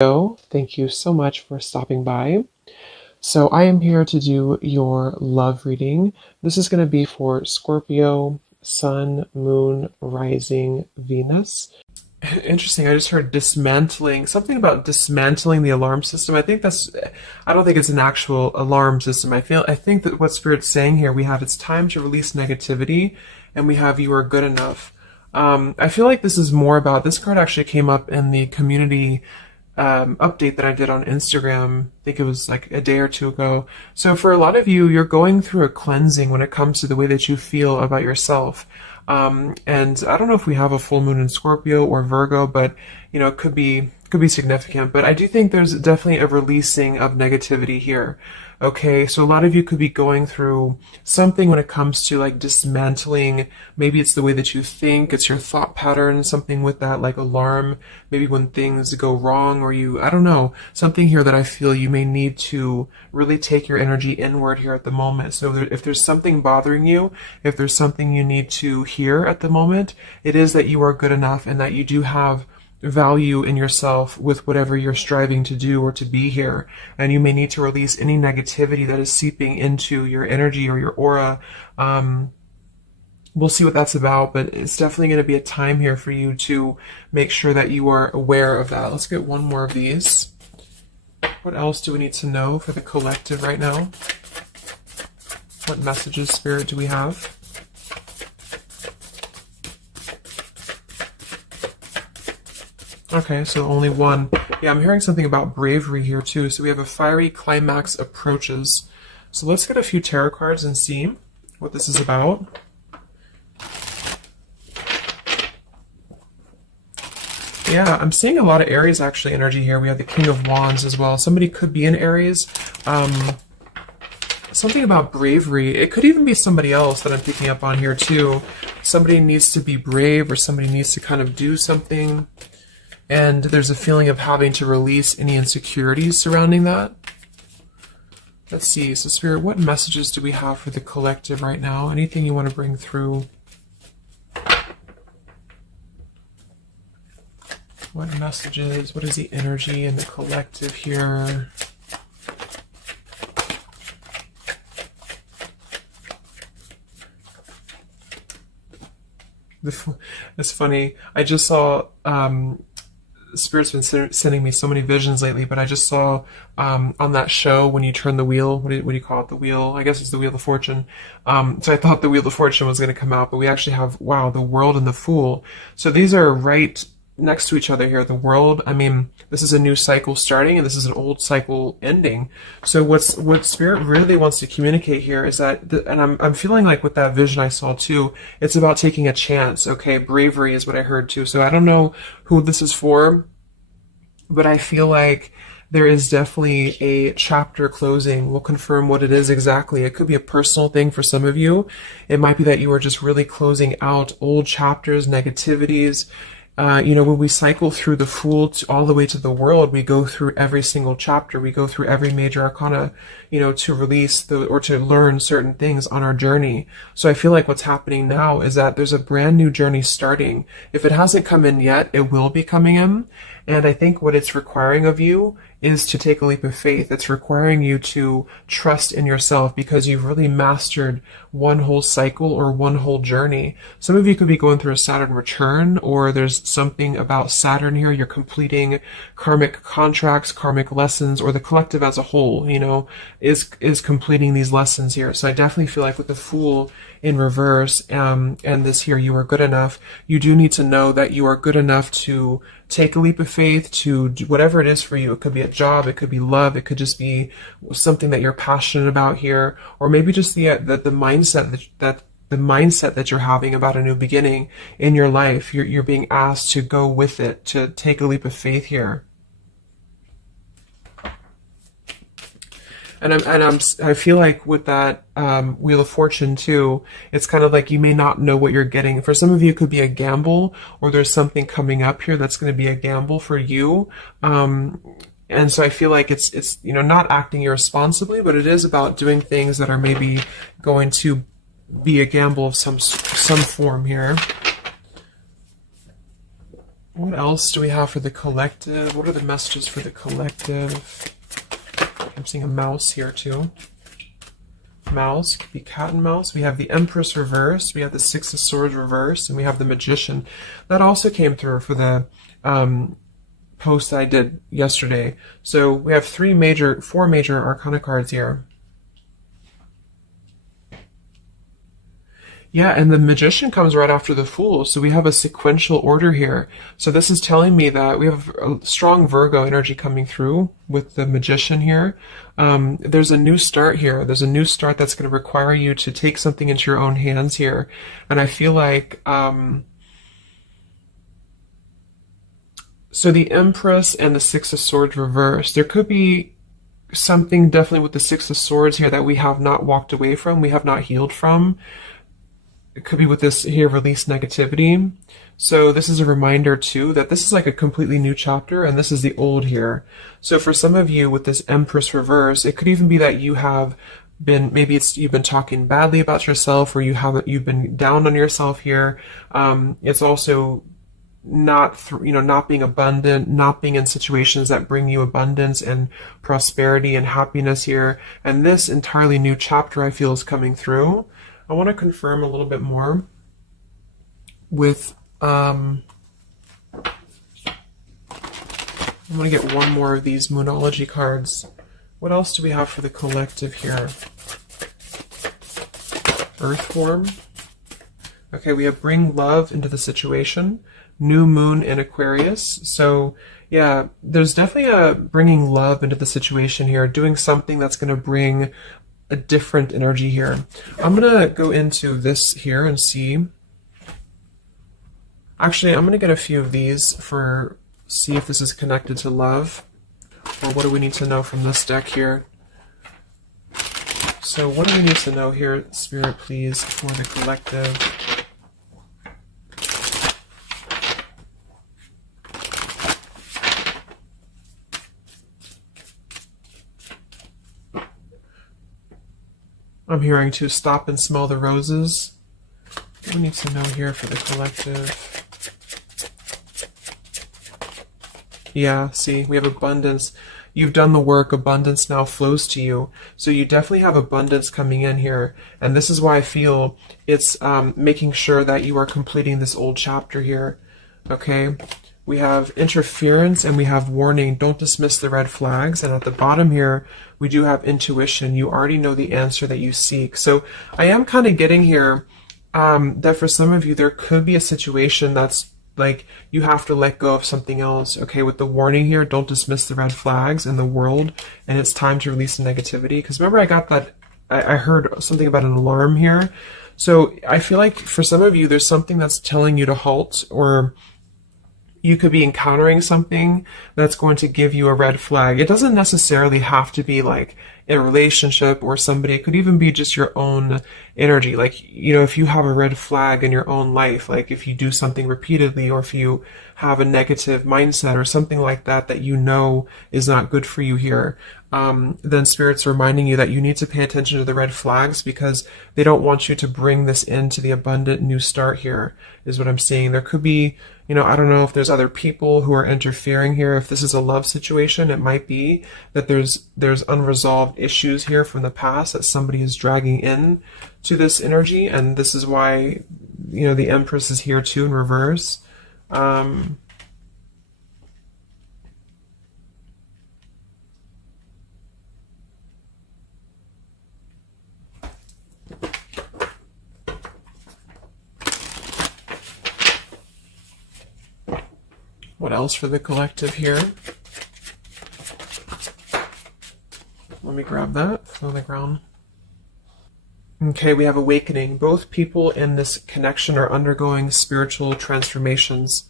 Thank you so much for stopping by. So I am here to do your love reading. This is going to be for Scorpio, Sun, Moon, Rising, Venus. Interesting. I just heard dismantling, something about dismantling the alarm system. I don't think it's an actual alarm system. I think that what Spirit's saying here, we have it's time to release negativity, and we have you are good enough. I feel like this is more about, this card actually came up in the community update that I did on Instagram. I think it was like a day or two ago. So for a lot of you, you're going through a cleansing when it comes to the way that you feel about yourself. And I don't know if we have a full moon in Scorpio or Virgo, but you know, it could be significant. But I do think there's definitely a releasing of negativity here. Okay, so a lot of you could be going through something when it comes to like dismantling. Maybe it's the way that you think, it's your thought pattern, something with that like alarm, maybe when things go wrong, or I don't know, something here that I feel you may need to really take your energy inward here at the moment. So if there's something bothering you, if there's something you need to hear at the moment, it is that you are good enough and that you do have value in yourself with whatever you're striving to do or to be here. And you may need to release any negativity that is seeping into your energy or your aura. We'll see what that's about, but it's definitely going to be a time here for you to make sure that you are aware of that. Let's get one more of these. What else do we need to know for the collective right now? What messages, Spirit, do we have? Okay, so only one. Yeah, I'm hearing something about bravery here too. So we have a fiery climax approaches. So let's get a few tarot cards and see what this is about. Yeah, I'm seeing a lot of Aries actually energy here. We have the King of Wands as well. Somebody could be in Aries. Something about bravery. It could even be somebody else that I'm picking up on here too. Somebody needs to be brave, or somebody needs to kind of do something. And there's a feeling of having to release any insecurities surrounding that. Let's see. So Spirit, what messages do we have for the collective right now? Anything you want to bring through? What messages? What is the energy in the collective here? It's funny. I just saw... Spirit's been sending me so many visions lately, but I just saw on that show when you turn the wheel, what do you call it? The wheel, I guess it's the Wheel of Fortune. So I thought the Wheel of Fortune was going to come out, but we actually have, wow, the World and the Fool. So these are right next to each other here. The World, I mean, this is a new cycle starting, and this is an old cycle ending. So what Spirit really wants to communicate here is that, and I'm feeling like with that vision I saw too, it's about taking a chance. Okay, bravery is what I heard too. So I don't know who this is for, but I feel like there is definitely a chapter closing. We'll confirm what it is exactly. It could be a personal thing for some of you. It might be that you are just really closing out old chapters, negativities. You know, when we cycle through the Fool all the way to the World, we go through every single chapter. We go through every major arcana, you know, to release or to learn certain things on our journey. So I feel like what's happening now is that there's a brand new journey starting. If it hasn't come in yet, it will be coming in. And I think what it's requiring of you is to take a leap of faith. It's requiring you to trust in yourself, because you've really mastered one whole cycle or one whole journey. Some of you could be going through a Saturn return, or there's something about Saturn here. You're completing karmic contracts, karmic lessons, or the collective as a whole, you know, is completing these lessons here. So I definitely feel like with the Fool in reverse, and this here, you are good enough. You do need to know that you are good enough to take a leap of faith, to do whatever it is for you. It could be a job, it could be love, it could just be something that you're passionate about here, or maybe just the mindset that you're having about a new beginning in your life. You're being asked to go with it, to take a leap of faith here. And I feel like with that Wheel of Fortune too, it's kind of like you may not know what you're getting. For some of you, it could be a gamble, or there's something coming up here that's going to be a gamble for you. And so I feel like it's you know, not acting irresponsibly, but it is about doing things that are maybe going to be a gamble of some form here. What else do we have for the collective? What are the messages for the collective? I'm seeing a mouse here too. Mouse, could be cat and mouse. We have the Empress reverse, we have the Six of Swords reverse, and we have the Magician. That also came through for the post that I did yesterday. So we have four major Arcana cards here. Yeah, and the Magician comes right after the Fool, so we have a sequential order here. So this is telling me that we have a strong Virgo energy coming through with the Magician here. There's a new start here. There's a new start that's going to require you to take something into your own hands here. And I feel like, so the Empress and the Six of Swords reversed. There could be something definitely with the Six of Swords here that we have not walked away from, we have not healed from. It could be with this here, release negativity. So this is a reminder too that this is like a completely new chapter and this is the old here. So for some of you with this Empress reverse, it could even be that you have been, maybe you've been talking badly about yourself, or you've been down on yourself here. It's also not being abundant, not being in situations that bring you abundance and prosperity and happiness here. And this entirely new chapter I feel is coming through. I want to confirm a little bit more with, I want to get one more of these Moonology cards. What else do we have for the collective here? Earth form. Okay, we have bring love into the situation. New moon in Aquarius. So yeah, there's definitely a bringing love into the situation here, doing something that's going to bring a different energy here. I'm going to go into this here and see. Actually, I'm going to get a few of these see if this is connected to love, or what do we need to know from this deck here. So what do we need to know here, Spirit, please, for the collective? I'm hearing to stop and smell the roses. What do we need to know here for the collective? Yeah, see, we have abundance. You've done the work, abundance now flows to you. So you definitely have abundance coming in here. And this is why I feel it's making sure that you are completing this old chapter here. Okay? We have interference and we have warning. Don't dismiss the red flags. And at the bottom here, we do have intuition. You already know the answer that you seek. So I am kind of getting here that for some of you, there could be a situation that's like you have to let go of something else. Okay, with the warning here, don't dismiss the red flags in the world. And it's time to release the negativity. Because remember, I got that, I heard something about an alarm here. So I feel like for some of you, there's something that's telling you to halt, or you could be encountering something that's going to give you a red flag. It doesn't necessarily have to be like a relationship or somebody. It could even be just your own energy. Like, you know, if you have a red flag in your own life, like if you do something repeatedly, or if you have a negative mindset or something like that, that you know is not good for you here, then Spirit's reminding you that you need to pay attention to the red flags, because they don't want you to bring this into the abundant new start here, is what I'm seeing. There could be, you know, I don't know if there's other people who are interfering here. If this is a love situation, it might be that there's unresolved issues here from the past that somebody is dragging in to this energy, and this is why, you know, the Empress is here too in reverse. What else for the collective here? Let me grab that on the ground. Okay, we have awakening. Both people in this connection are undergoing spiritual transformations.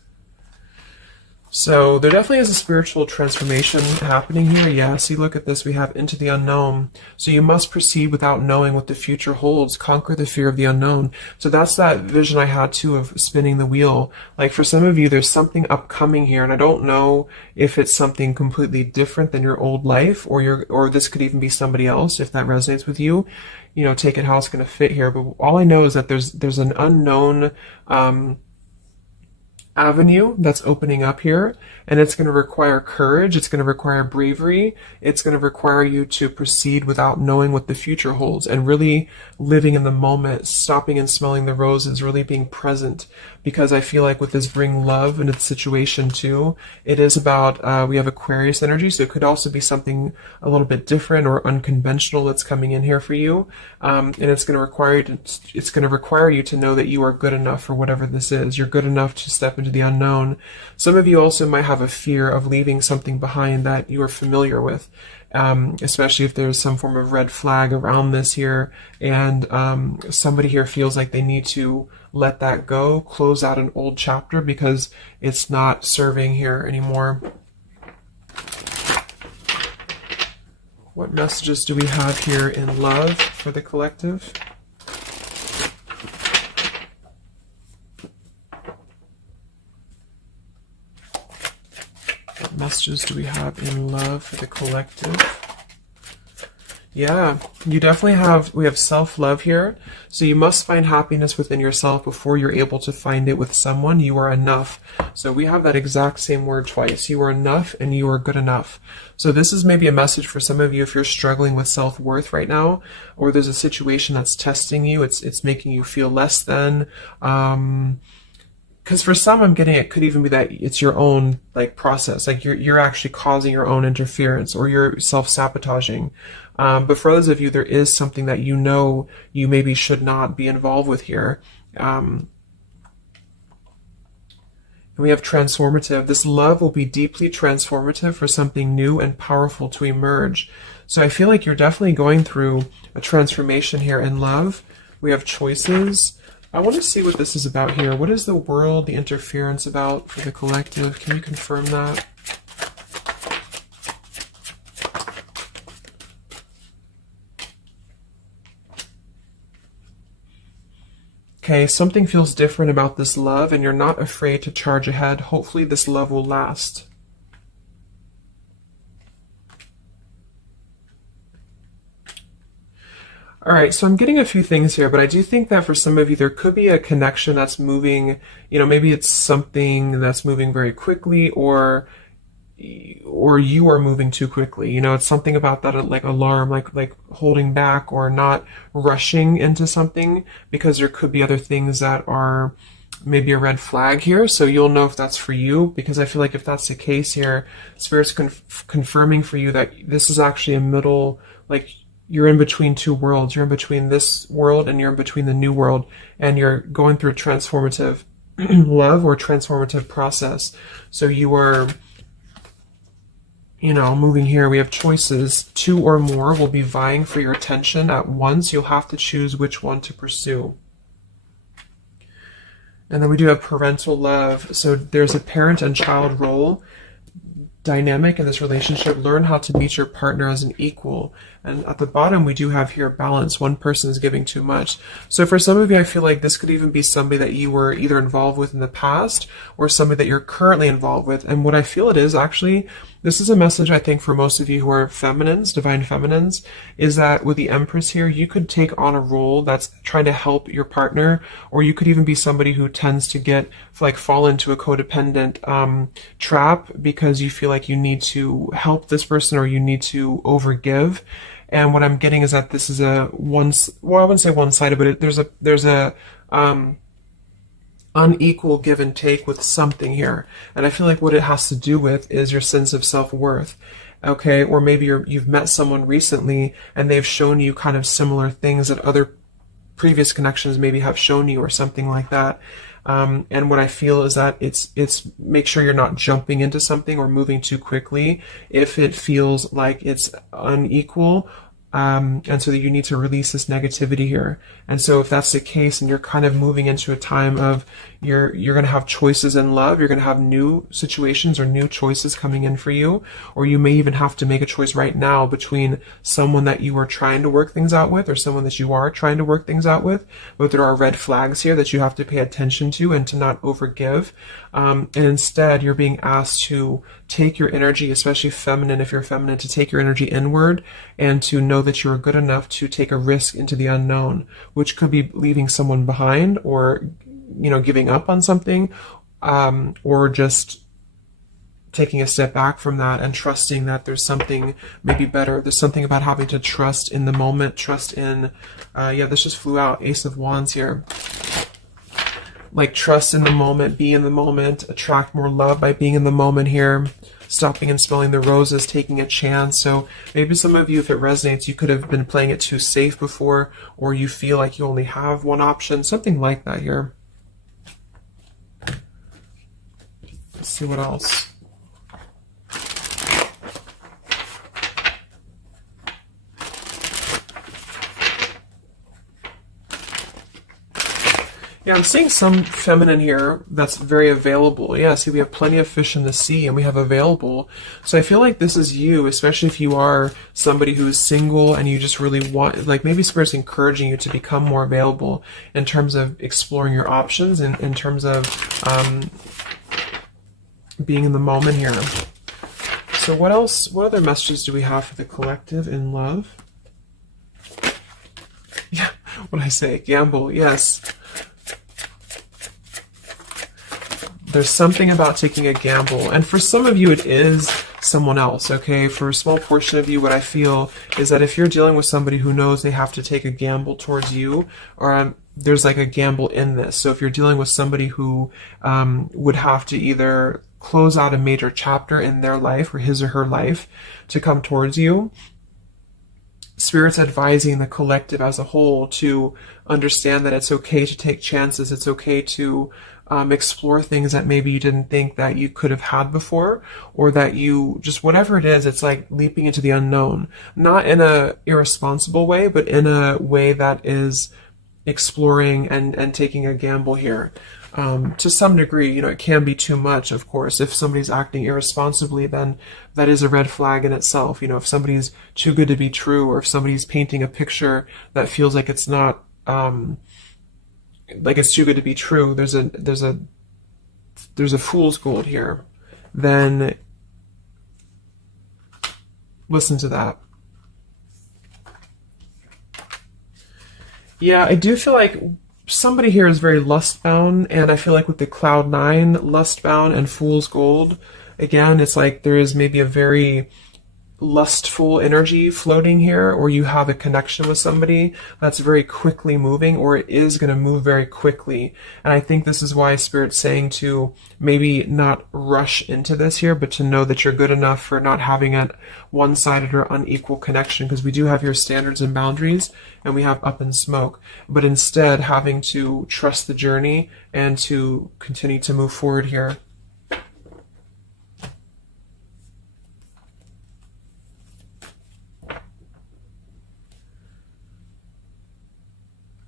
So there definitely is a spiritual transformation happening here. Yeah, see, look at this. We have into the unknown. So you must proceed without knowing what the future holds. Conquer the fear of the unknown. So that's that vision I had too of spinning the wheel. Like for some of you, there's something upcoming here, and I don't know if it's something completely different than your old life, or this could even be somebody else. If that resonates with you, you know, take it how it's going to fit here. But all I know is that there's an unknown avenue that's opening up here, and it's going to require courage, it's going to require bravery, it's going to require you to proceed without knowing what the future holds, and really living in the moment, stopping and smelling the roses, really being present. Because I feel like with this bring love into the situation too, it is about, we have Aquarius energy, so it could also be something a little bit different or unconventional that's coming in here for you, and it's going to require you to know that you are good enough for whatever this is. You're good enough to step into the unknown. Some of you also might have a fear of leaving something behind that you are familiar with, especially if there's some form of red flag around this here, and somebody here feels like they need to let that go, close out an old chapter because it's not serving here anymore. What messages do we have here in love for the collective? What messages do we have in love for the collective? Yeah, you definitely we have self-love here. So you must find happiness within yourself before you're able to find it with someone. You are enough. So we have that exact same word twice. You are enough and you are good enough. So this is maybe a message for some of you if you're struggling with self-worth right now, or there's a situation that's testing you. It's making you feel less than, because for some, I'm getting it could even be that it's your own like process, like you're actually causing your own interference, or you're self-sabotaging. But for others of you, there is something that you know you maybe should not be involved with here. And we have transformative. This love will be deeply transformative for something new and powerful to emerge. So I feel like you're definitely going through a transformation here in love. We have choices. I want to see what this is about here. What is the world, the interference about for the collective? Can you confirm that? Okay, something feels different about this love, and you're not afraid to charge ahead. Hopefully this love will last. All right, so I'm getting a few things here, but I do think that for some of you, there could be a connection that's moving, maybe it's something that's moving very quickly, or you are moving too quickly. It's something about that, like alarm, like holding back or not rushing into something, because there could be other things that are maybe a red flag here. So you'll know if that's for you, because I feel like if that's the case here, Spirit's confirming for you that this is actually a middle, like you're in between two worlds. You're in between this world and you're in between the new world, and you're going through a transformative love or transformative process. So you are moving here. We have choices. Two or more will be vying for your attention at once. You'll have to choose which one to pursue. And then we do have parental love. So there's a parent and child role dynamic in this relationship. Learn how to meet your partner as an equal. And at the bottom, we do have here balance. One person is giving too much. So for some of you, I feel like this could even be somebody that you were either involved with in the past or somebody that you're currently involved with. And what I feel it is actually, this is a message I think for most of you who are feminines, divine feminines, is that with the Empress here, you could take on a role that's trying to help your partner, or you could even be somebody who tends to fall into a codependent trap because you feel like you need to help this person or you need to overgive. And what I'm getting is that this is I wouldn't say one-sided, but there's a unequal give and take with something here. And I feel like what it has to do with is your sense of self-worth. Okay, or maybe you've met someone recently and they've shown you kind of similar things that other previous connections maybe have shown you, or something like that. And what I feel is that it's make sure you're not jumping into something or moving too quickly if it feels like it's unequal. And so that you need to release this negativity here. And so if that's the case and you're kind of moving into a time of you're going to have choices in love, you're going to have new situations or new choices coming in for you, or you may even have to make a choice right now between someone that you are trying to work things out with or someone that you are trying to work things out with. But there are red flags here that you have to pay attention to and to not overgive. And instead, you're being asked to take your energy, especially feminine, if you're feminine, to take your energy inward and to know that you're good enough to take a risk into the unknown, which could be leaving someone behind or, giving up on something, or just taking a step back from that and trusting that there's something maybe better. There's something about having to trust in the moment, trust in, yeah, this just flew out, Ace of Wands here. Like trust in the moment, be in the moment, attract more love by being in the moment here, stopping and smelling the roses, taking a chance. So maybe some of you, if it resonates, you could have been playing it too safe before, or you feel like you only have one option, something like that here. Let's see what else. Yeah, I'm seeing some feminine here that's very available. Yeah, see, we have plenty of fish in the sea and we have available. So I feel like this is you, especially if you are somebody who is single and you just really want, like maybe Spirit's encouraging you to become more available in terms of exploring your options and in terms of being in the moment here. So what else, what other messages do we have for the collective in love? Yeah, what did I say? Gamble, yes. There's something about taking a gamble, and for some of you it is someone else, okay? For a small portion of you, what I feel is that if you're dealing with somebody who knows they have to take a gamble towards you, or there's like a gamble in this. So if you're dealing with somebody who would have to either close out a major chapter in their life or his or her life to come towards you, Spirit's advising the collective as a whole to understand that it's okay to take chances. It's okay to explore things that maybe you didn't think that you could have had before, or that you just, whatever it is, it's like leaping into the unknown. Not in a irresponsible way, but in a way that is exploring and taking a gamble here. To some degree, you know, it can be too much, of course. If somebody's acting irresponsibly, then that is a red flag in itself. You know, if somebody's too good to be true, or if somebody's painting a picture that feels like it's not, like it's too good to be true, there's a fool's gold here, then listen to that. Yeah, I do feel like somebody here is very lust-bound, and I feel like with the Cloud 9, lust-bound and fool's gold, again, it's like there is maybe a very lustful energy floating here, or you have a connection with somebody that's very quickly moving, or it is going to move very quickly. And I think this is why Spirit's saying to maybe not rush into this here, but to know that you're good enough for not having a one-sided or unequal connection, because we do have your standards and boundaries, and we have up in smoke, but instead having to trust the journey and to continue to move forward here.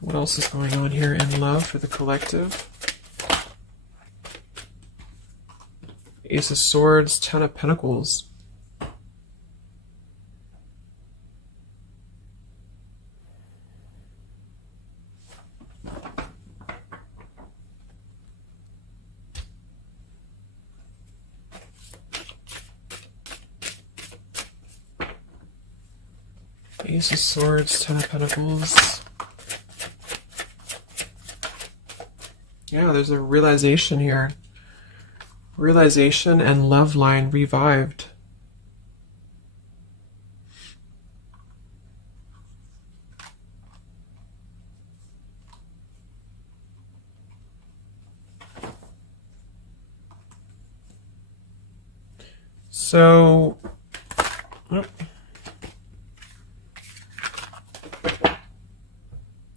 What else is going on here in love for the collective? Ace of Swords, Ten of Pentacles. Ace of Swords, Ten of Pentacles. Yeah, there's a realization here. Realization and love line revived. So,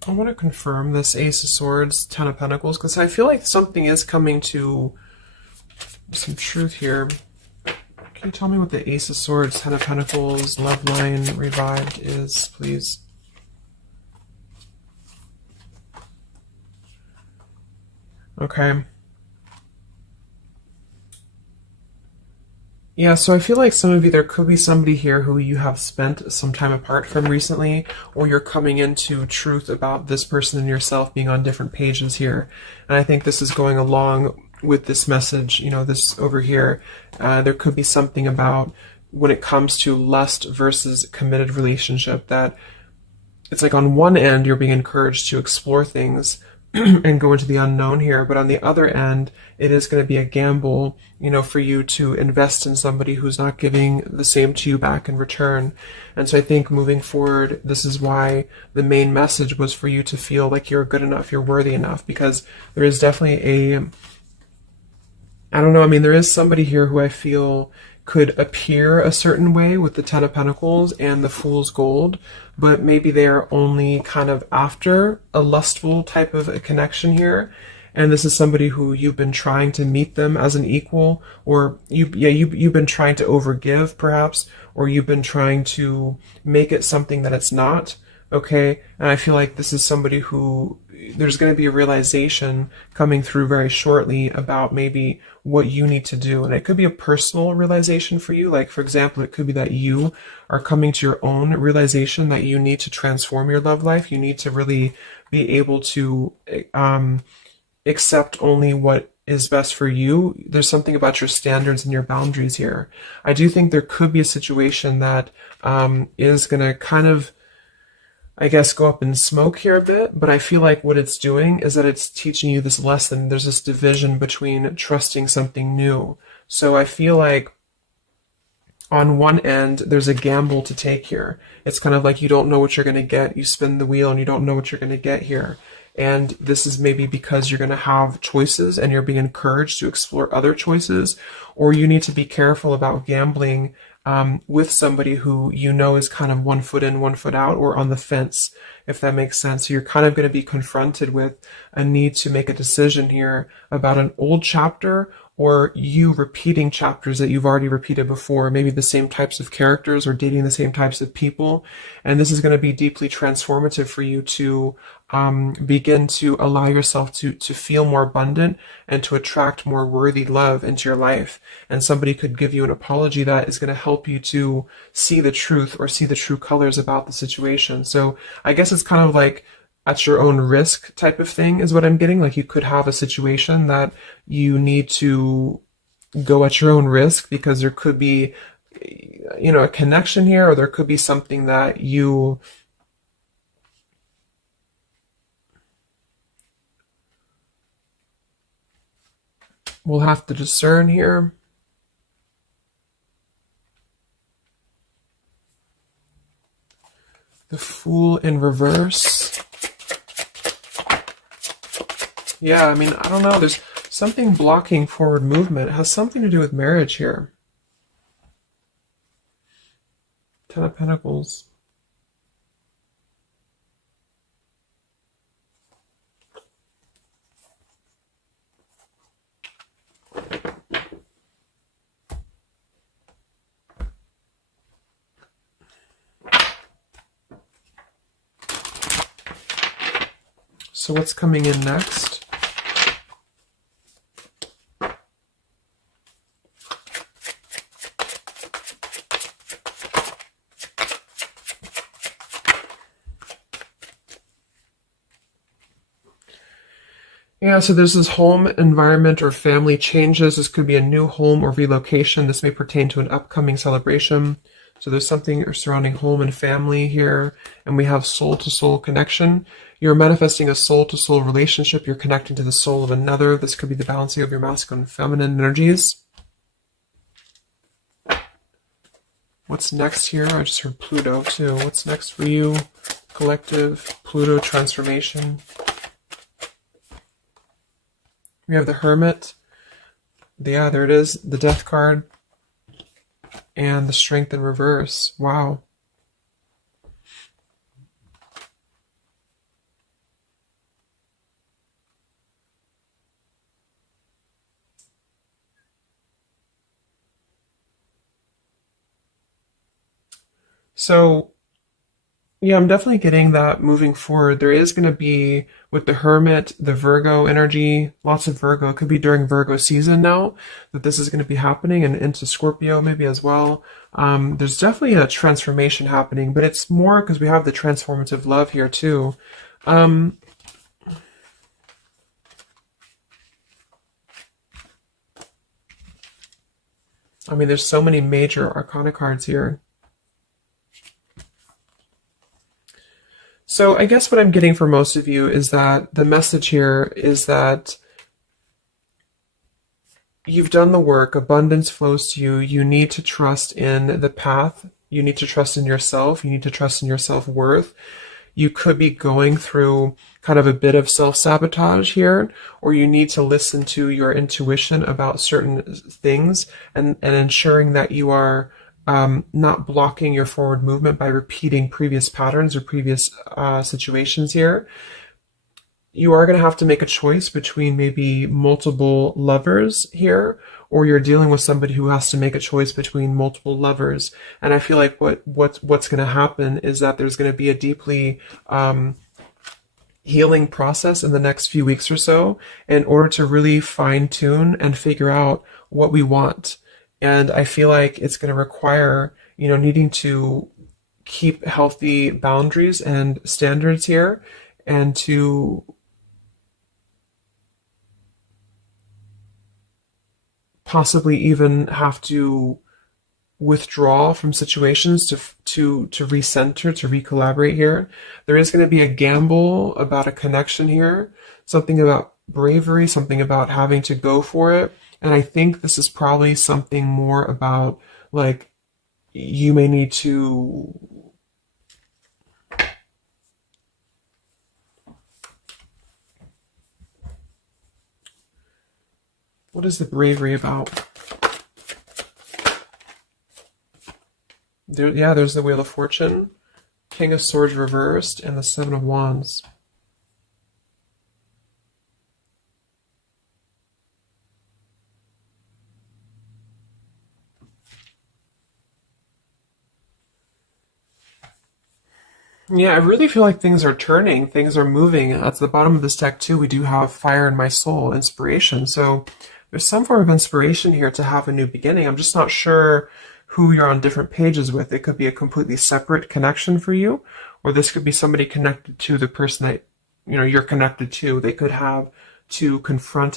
I want to confirm this Ace of Swords, Ten of Pentacles, because I feel like something is coming to some truth here. Can you tell me what the Ace of Swords, Ten of Pentacles, love line revived is, please? Okay. Yeah, so I feel like some of you, there could be somebody here who you have spent some time apart from recently, or you're coming into truth about this person and yourself being on different pages here. And I think this is going along with this message, you know, this over here. There could be something about when it comes to lust versus committed relationship, that it's like on one end you're being encouraged to explore things, and go into the unknown here. But on the other end, it is going to be a gamble, for you to invest in somebody who's not giving the same to you back in return. And so I think moving forward, this is why the main message was for you to feel like you're good enough, you're worthy enough, because there is definitely I don't know, I mean, there is somebody here who I feel could appear a certain way with the Ten of Pentacles and the Fool's Gold, but maybe they are only kind of after a lustful type of a connection here. And this is somebody who you've been trying to meet them as an equal, or you've been trying to overgive perhaps, or you've been trying to make it something that it's not. Okay, and I feel like this is somebody who there's going to be a realization coming through very shortly about maybe what you need to do. And it could be a personal realization for you. Like, for example, it could be that you are coming to your own realization that you need to transform your love life. You need to really be able to accept only what is best for you. There's something about your standards and your boundaries here. I do think there could be a situation that is going to kind of, I guess, go up in smoke here a bit, but I feel like what it's doing is that it's teaching you this lesson. There's this division between trusting something new. So I feel like on one end, there's a gamble to take here. It's kind of like you don't know what you're going to get. You spin the wheel and you don't know what you're going to get here. And this is maybe because you're going to have choices and you're being encouraged to explore other choices, or you need to be careful about gambling with somebody who is kind of 1 foot in, 1 foot out, or on the fence, if that makes sense. So you're kind of going to be confronted with a need to make a decision here about an old chapter, or you repeating chapters that you've already repeated before, maybe the same types of characters or dating the same types of people. And this is going to be deeply transformative for you to begin to allow yourself to feel more abundant and to attract more worthy love into your life. And somebody could give you an apology that is going to help you to see the truth or see the true colors about the situation. So I guess it's kind of like at your own risk type of thing is what I'm getting. Like, you could have a situation that you need to go at your own risk because there could be, a connection here, or there could be something that you will have to discern here. The Fool in reverse. Yeah, I mean, I don't know. There's something blocking forward movement. It has something to do with marriage here. Ten of Pentacles. So what's coming in next? Yeah, so there's this home environment or family changes. This could be a new home or relocation. This may pertain to an upcoming celebration. So there's something surrounding home and family here. And we have soul-to-soul connection. You're manifesting a soul-to-soul relationship. You're connecting to the soul of another. This could be the balancing of your masculine and feminine energies. What's next here? I just heard Pluto too. What's next for you? Collective, Pluto transformation. We have the Hermit. Yeah, there it is. The Death card. And the Strength in reverse. Wow. So, yeah, I'm definitely getting that moving forward. There is going to be, with the Hermit, the Virgo energy, lots of Virgo. It could be during Virgo season now that this is going to be happening, and into Scorpio maybe as well. There's definitely a transformation happening, but it's more because we have the transformative love here too. I mean, there's so many major arcana cards here. So I guess what I'm getting for most of you is that the message here is that you've done the work, abundance flows to you. You need to trust in the path. You need to trust in yourself. You need to trust in your self-worth. You could be going through kind of a bit of self-sabotage here, or you need to listen to your intuition about certain things and ensuring that you are not blocking your forward movement by repeating previous patterns or previous situations here. You are going to have to make a choice between maybe multiple lovers here, or you're dealing with somebody who has to make a choice between multiple lovers. And I feel like what's going to happen is that there's going to be a deeply healing process in the next few weeks or so in order to really fine tune and figure out what we want. And I feel like it's going to require, needing to keep healthy boundaries and standards here, and to possibly even have to withdraw from situations to recenter, to recollaborate here. There is going to be a gamble about a connection here, something about bravery, something about having to go for it. And I think this is probably something more about, like, you may need to what is the bravery about? There's the Wheel of Fortune, King of Swords reversed, and the Seven of Wands. Yeah, I really feel like things are turning, things are moving. At the bottom of this deck too, we do have Fire in My Soul, inspiration. So there's some form of inspiration here to have a new beginning. I'm just not sure who you're on different pages with. It could be a completely separate connection for you, or this could be somebody connected to the person that you're connected to. They could have to confront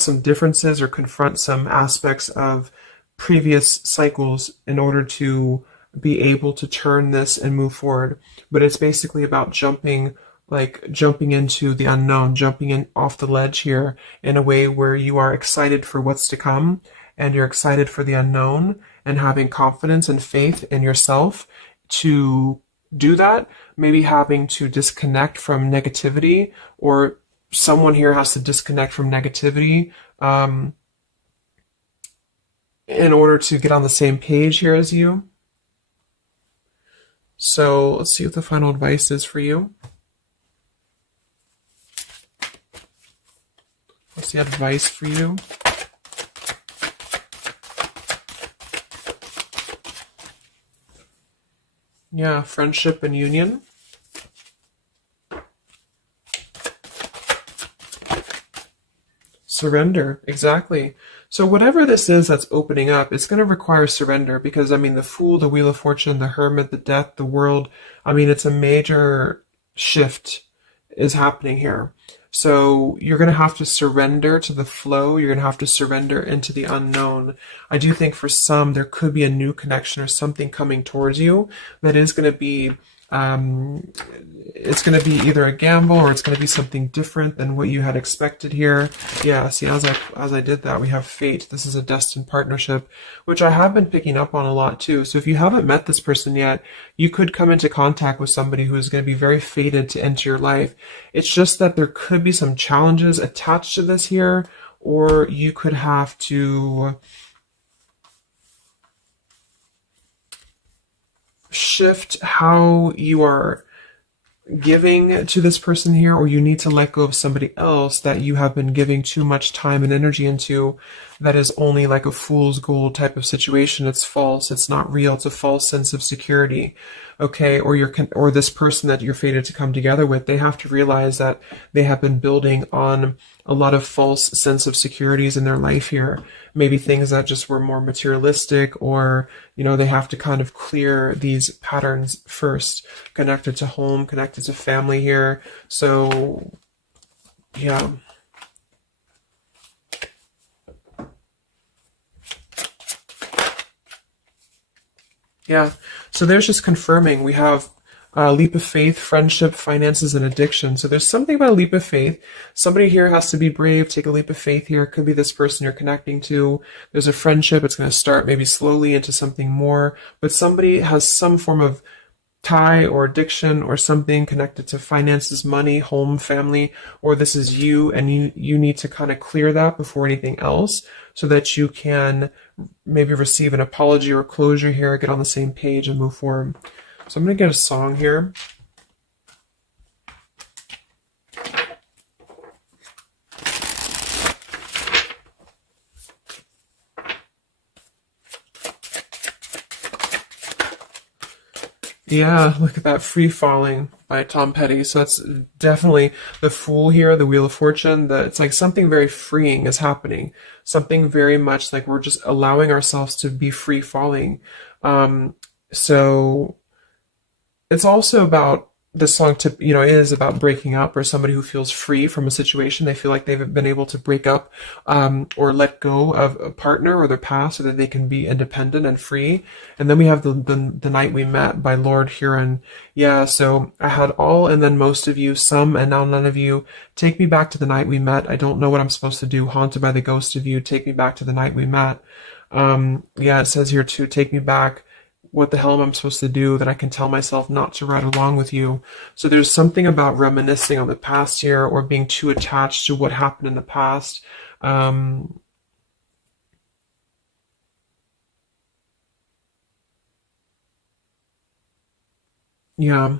some differences or confront some aspects of previous cycles in order to be able to turn this and move forward. But it's basically about jumping into the unknown, jumping in off the ledge here in a way where you are excited for what's to come, and you're excited for the unknown, and having confidence and faith in yourself to do that. Maybe having to disconnect from negativity, or someone here has to disconnect from negativity in order to get on the same page here as you. So let's see what the final advice is for you. What's the advice for you? Yeah, friendship and union. Surrender, exactly. So whatever this is that's opening up, it's going to require surrender, because, the Fool, the Wheel of Fortune, the Hermit, the Death, the World, it's a major shift is happening here. So you're going to have to surrender to the flow. You're going to have to surrender into the unknown. I do think for some, there could be a new connection or something coming towards you that is going to be it's going to be either a gamble, or it's going to be something different than what you had expected here. Yeah, see, as I did that, we have fate. This is a destined partnership, which I have been picking up on a lot too. So if you haven't met this person yet, you could come into contact with somebody who is going to be very fated to enter your life. It's just that there could be some challenges attached to this here, or you could have to shift how you are giving to this person here, or you need to let go of somebody else that you have been giving too much time and energy into, that is only like a fool's gold type of situation. It's false, it's not real, it's a false sense of security. Okay, or this person that you're fated to come together with, they have to realize that they have been building on a lot of false sense of securities in their life here. Maybe things that just were more materialistic, or they have to kind of clear these patterns first, connected to home, connected to family here. So yeah. Yeah, so there's just confirming. We have Leap of faith, friendship, finances, and addiction. So there's something about a leap of faith. Somebody here has to be brave, take a leap of faith here. It could be this person you're connecting to. There's a friendship. It's going to start maybe slowly into something more, but somebody has some form of tie or addiction or something connected to finances, money, home, family, or this is you and you need to kind of clear that before anything else so that you can maybe receive an apology or closure here, get on the same page and move forward. So I'm going to get a song here. Yeah, look at that, Free Falling by Tom Petty. So that's definitely the Fool here, the Wheel of Fortune. It's like something very freeing is happening. Something very much like we're just allowing ourselves to be free falling. So it's also about this song to is about breaking up or somebody who feels free from a situation. They feel like they've been able to break up or let go of a partner or their past so that they can be independent and free. And then we have the Night We Met by Lord Huron. Yeah, so I had all and then most of you, some and now none of you. Take me back to the night we met. I don't know what I'm supposed to do. Haunted by the ghost of you. Take me back to the night we met. Yeah, it says here too, take me back. What the hell am I supposed to do that I can tell myself not to ride along with you? So there's something about reminiscing on the past here or being too attached to what happened in the past. Yeah,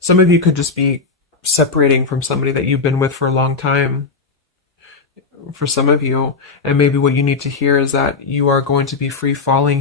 some of you could just be separating from somebody that you've been with for a long time. For some of you, and maybe what you need to hear is that you are going to be free falling